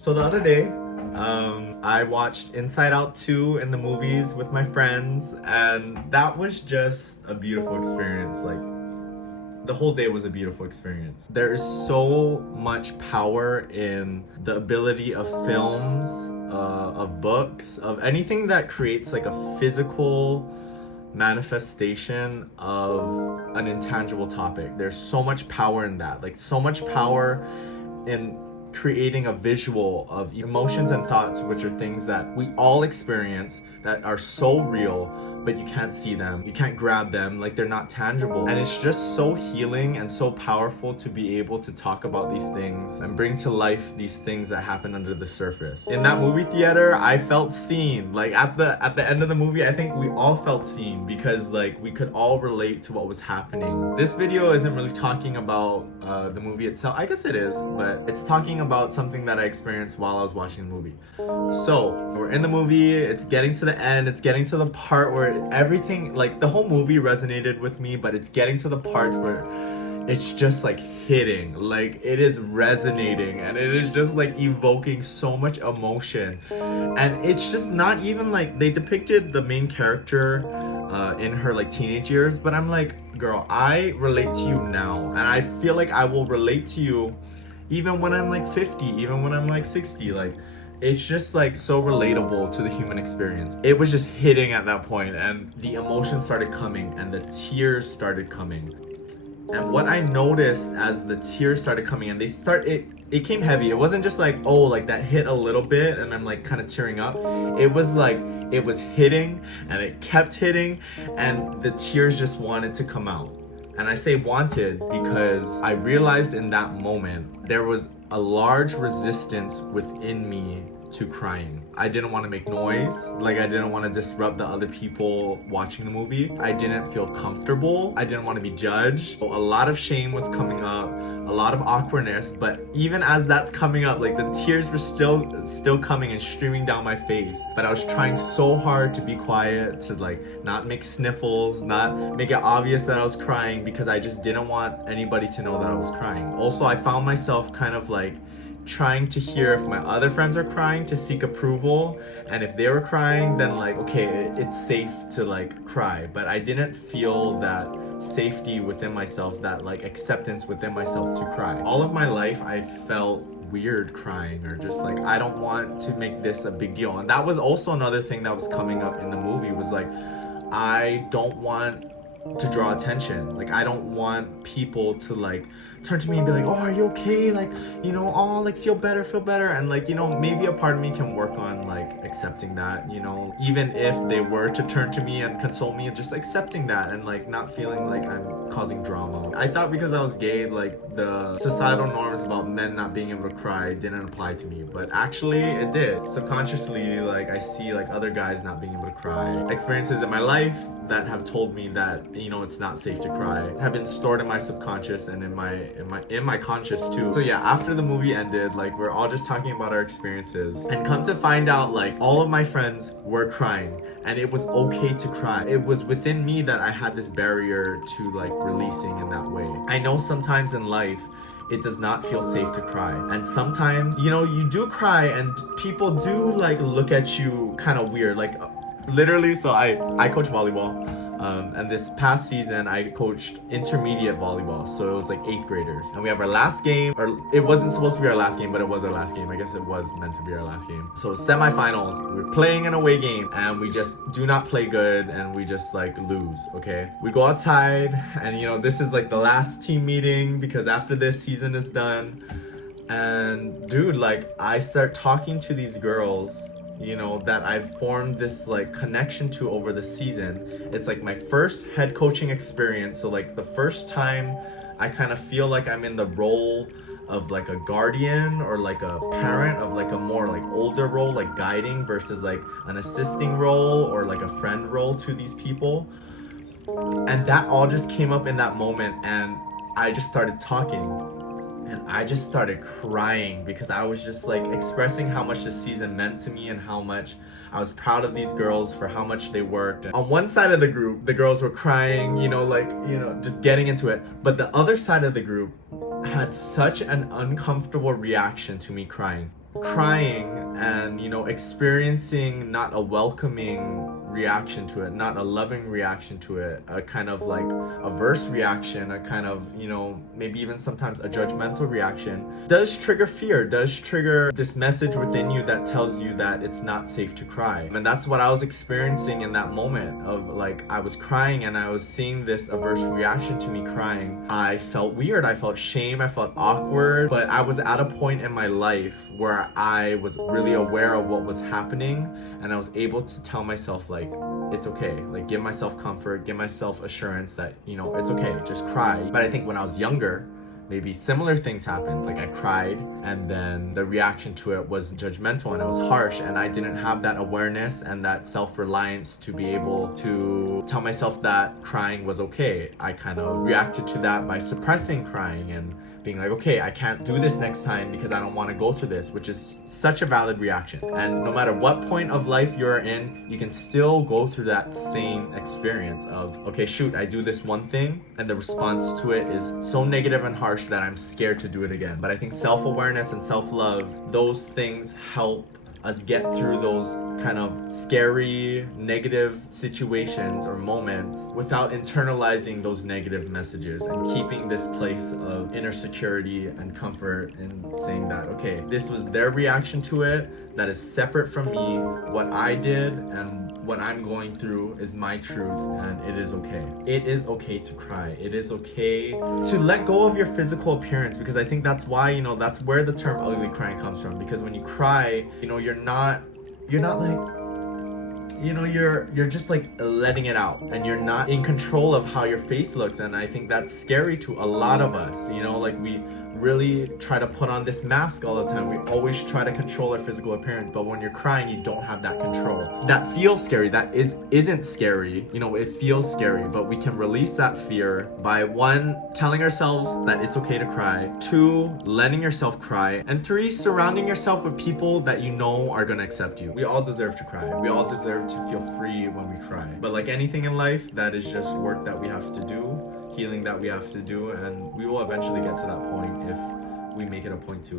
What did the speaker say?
So the other day, I watched Inside Out 2 in the movies with my friends, and that was just a beautiful experience. Like, the whole day was a beautiful experience. There is so much power in the ability of films, of books, of anything that creates like a physical manifestation of an intangible topic. There's so much power in that, like so much power in creating a visual of emotions and thoughts, which are things that we all experience that are so real, but you can't see them, you can't grab them, like they're not tangible. And it's just so healing and so powerful to be able to talk about these things and bring to life these things that happen under the surface. In that movie theater, I felt seen. Like at the end of the movie, I think we all felt seen because like we could all relate to what was happening. This video isn't really talking about the movie itself. I guess it is, but it's talking about something that I experienced while I was watching the movie. So we're in the movie, it's getting to the end, it's getting to the part where everything, like the whole movie resonated with me, but it's getting to the part where it's just like hitting, like it is resonating, and it is just like evoking so much emotion. And it's just not even like they depicted the main character in her like teenage years, but I'm like, girl, I relate to you now, and I feel like I will relate to you even when I'm like 50, even when I'm like 60. Like, it's just like so relatable to the human experience. It was just hitting at that point, and the emotions started coming and the tears started coming. And what I noticed as the tears started coming, and it came heavy. It wasn't just like, oh, like that hit a little bit and I'm like kind of tearing up. It was like, it was hitting and it kept hitting, and the tears just wanted to come out. And I say wanted because I realized in that moment there was a large resistance within me to crying. I didn't want to make noise, like I didn't want to disrupt the other people watching the movie. I didn't feel comfortable. I didn't want to be judged. A lot of shame was coming up, a lot of awkwardness, but even as that's coming up, like the tears were still coming and streaming down my face. But I was trying so hard to be quiet, to like not make sniffles, not make it obvious that I was crying, because I just didn't want anybody to know that I was crying. Also, I found myself kind of like trying to hear if my other friends are crying to seek approval, and if they were crying, then like, okay, it's safe to like cry. But I didn't feel that safety within myself, that like acceptance within myself to cry. All of my life I felt weird crying, or just like I don't want to make this a big deal. And that was also another thing that was coming up in the movie, was like, I don't want to draw attention. Like I don't want people to like turn to me and be like, oh, are you okay? Like, you know, oh, like feel better. And like, you know, maybe a part of me can work on like accepting that, you know, even if they were to turn to me and console me, and just accepting that and like not feeling like I'm causing drama. I thought because I was gay, like the societal norms about men not being able to cry didn't apply to me, but actually it did. Subconsciously, like I see like other guys not being able to cry. Experiences in my life that have told me that, you know, it's not safe to cry have been stored in my subconscious and in my conscious too. So yeah, after the movie ended, like we're all just talking about our experiences, and come to find out, like all of my friends were crying, and it was okay to cry. It was within me that I had this barrier to like releasing in that way. I know sometimes in life it does not feel safe to cry, and sometimes, you know, you do cry and people do like look at you kind of weird, like literally. So I coach volleyball, and this past season I coached intermediate volleyball, so it was like 8th graders, and we have our last game, or it wasn't supposed to be our last game, but it was our last game. I guess it was meant to be our last game. So semifinals, we're playing an away game, and we just do not play good, and we just like lose. Okay, we go outside, and you know, this is like the last team meeting, because after this season is done. And dude, like I start talking to these girls, you know, that I've formed this like connection to over the season. It's like my first head coaching experience, so like the first time I kind of feel like I'm in the role of like a guardian or like a parent, of like a more like older role, like guiding, versus like an assisting role or like a friend role to these people. And that all just came up in that moment, and I just started talking. And I just started crying, because I was just like expressing how much this season meant to me, and how much I was proud of these girls for how much they worked. And on one side of the group, the girls were crying, you know, like, you know, just getting into it. But the other side of the group had such an uncomfortable reaction to me crying. crying and, you know, experiencing not a welcoming reaction to it, not a loving reaction to it, a kind of like averse reaction, a kind of, you know, maybe even sometimes a judgmental reaction, does trigger fear, does trigger this message within you that tells you that it's not safe to cry. And that's what I was experiencing in that moment of like, I was crying and I was seeing this averse reaction to me crying. I felt weird, I felt shame, I felt awkward, but I was at a point in my life where I was really aware of what was happening, and I was able to tell myself like, it's okay, like give myself comfort, give myself assurance that, you know, it's okay, just cry. But I think when I was younger, maybe similar things happened. Like I cried and then the reaction to it was judgmental and it was harsh, and I didn't have that awareness and that self-reliance to be able to tell myself that crying was okay. I kind of reacted to that by suppressing crying and being like, okay, I can't do this next time because I don't want to go through this, which is such a valid reaction. And no matter what point of life you're in, you can still go through that same experience of, okay, shoot, I do this one thing and the response to it is so negative and harsh that I'm scared to do it again. But I think self-awareness and self-love, those things help us get through those kind of scary, negative situations or moments without internalizing those negative messages and keeping this place of inner security and comfort and saying that, okay, this was their reaction to it, that is separate from me. What I did and what I'm going through is my truth, and it is okay. It is okay to cry. It is okay to let go of your physical appearance, because I think that's why, you know, that's where the term ugly crying comes from. Because when you cry, you know, you're not like, you know, you're just like letting it out, and you're not in control of how your face looks. And I think that's scary to a lot of us, you know, like we really try to put on this mask all the time. We always try to control our physical appearance, but when you're crying, you don't have that control. That feels scary. That isn't scary, you know, it feels scary, but we can release that fear by 1, telling ourselves that it's okay to cry, 2, letting yourself cry, and 3, surrounding yourself with people that you know are gonna accept you. We all deserve to cry. We all deserve to feel free when we cry. But like anything in life, that is just work that we have to do, healing that we have to do, and we will eventually get to that point if we make it a point to.